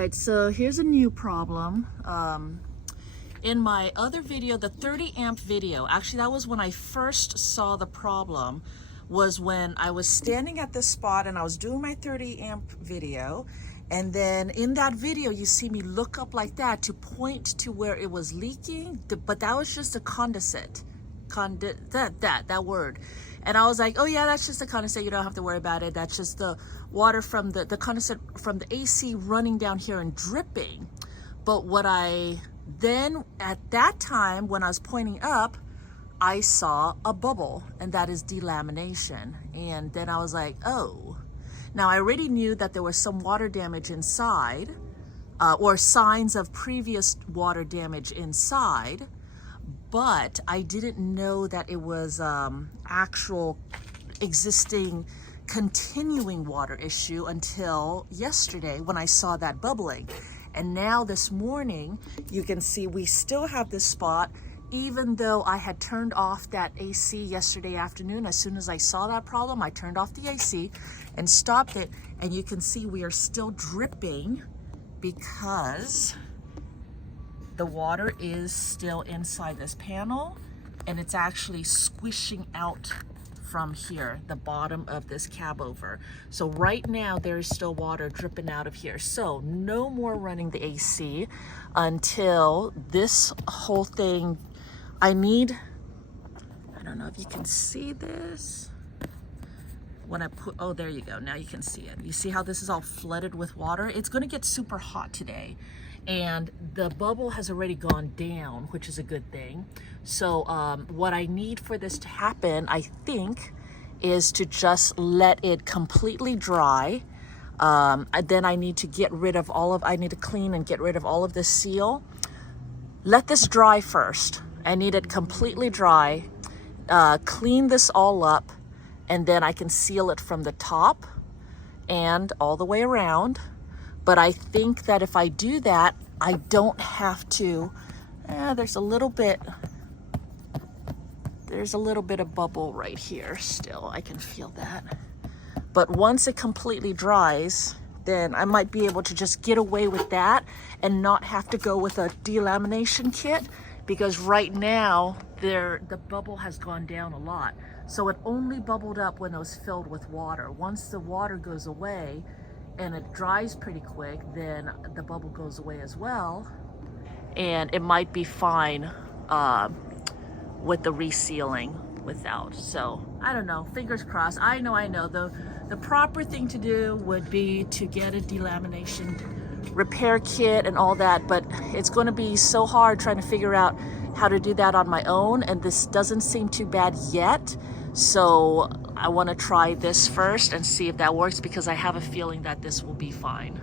right, so here's a new problem. In my other video, the 30 amp video, actually that was when I first saw the problem, was when I was standing at this spot and I was doing my 30 amp video. And then in that video, you see me look up like that to point to where it was leaking, but that was just a condensate. That word. And I was like, oh yeah, that's just a condensate, you don't have to worry about it. That's just the water from the condensate from the AC running down here and dripping. But what I then, at that time, when I was pointing up, I saw a bubble, and that is delamination. And then I was like, oh. Now I already knew that there was some water damage inside, or signs of previous water damage inside, but I didn't know that it was actual existing continuing water issue until yesterday when I saw that bubbling. And now this morning, you can see we still have this spot, even though I had turned off that AC yesterday afternoon. As soon as I saw that problem, I turned off the AC and stopped it. And you can see we are still dripping because the water is still inside this panel and it's actually squishing out from here, the bottom of this cab over. So right now there is still water dripping out of here. So no more running the AC until this whole thing, I don't know if you can see this. When I put, oh, there you go. Now you can see it. You see how this is all flooded with water? It's gonna get super hot today. And the bubble has already gone down, which is a good thing. So what I need for this to happen, I think, is to just let it completely dry. Then I need to get rid of I need to clean and get rid of all of this seal. Let this dry first. I need it completely dry. Clean this all up, and then I can seal it from the top and all the way around. But I think that if I do that, I don't have to, there's a little bit of bubble right here still. I can feel that. But once it completely dries, then I might be able to just get away with that and not have to go with a delamination kit, because right now the bubble has gone down a lot. So it only bubbled up when it was filled with water. Once the water goes away, and it dries pretty quick, then the bubble goes away as well. And it might be fine with the resealing without. So I don't know, fingers crossed. I know the proper thing to do would be to get a delamination repair kit and all that, but it's going to be so hard trying to figure out how to do that on my own, and this doesn't seem too bad yet. So I want to try this first and see if that works, because I have a feeling that this will be fine.